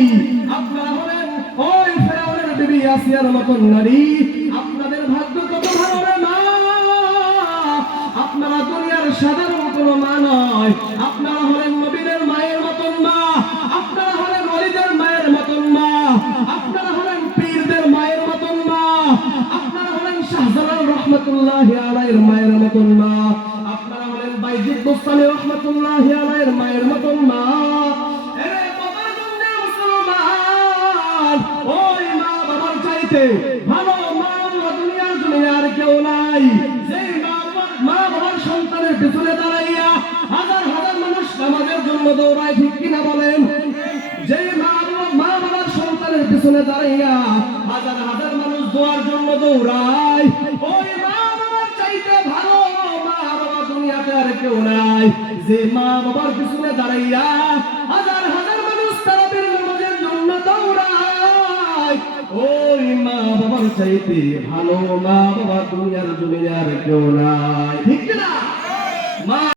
নারী আপনারা হলেন ওই ফেরাউনের বিবি আসিয়ার নারী। আপনাদের ভাগ্য কত ভালো মা? আপনারা দুনিয়ার সাধারণ কোনো মা নয়। আপনারা হলেন মায়ের মা। আপনারা হলেন অলিদের মায়ের মতন মা। আপনারা হলেন পীরদের মায়ের মতন মা। আপনারা হলেন শাহজালাল রহমতুল্লাহ আলাইয়ের মায়ের মতন মা। আপনারা হলেন বাইজিদ গোস্তানি রহমতুল্লাহ আলাইয়ের মায়ের মতন মা। চাইতে ভালো মা বাবা দুনিয়ার দুনিয়ার কেউ নাই। যেই মা বাবার সন্তানের পিছনে দাঁড়াইয়া হাজার হাজার মানুষ নামাজের জন্য দৌড়ায়, ঠিক কিনা বলেন? যে মা মা বাবার সন্তানের পিছনে দাঁড়াইয়া হাজার হাজার মানুষ দোয়ার জন্য দৌড়ায়, ওই মা বাবার চাইতে ভালো মা বাবা দুনিয়াতে আর কেউ নাই। যে মা বাবার পিছনে দাঁড়াইয়া হাজার চাইতে ভালো মা বাবা দুনিয়ার দুনিয়ার কেউ নাই। ঠিক না মা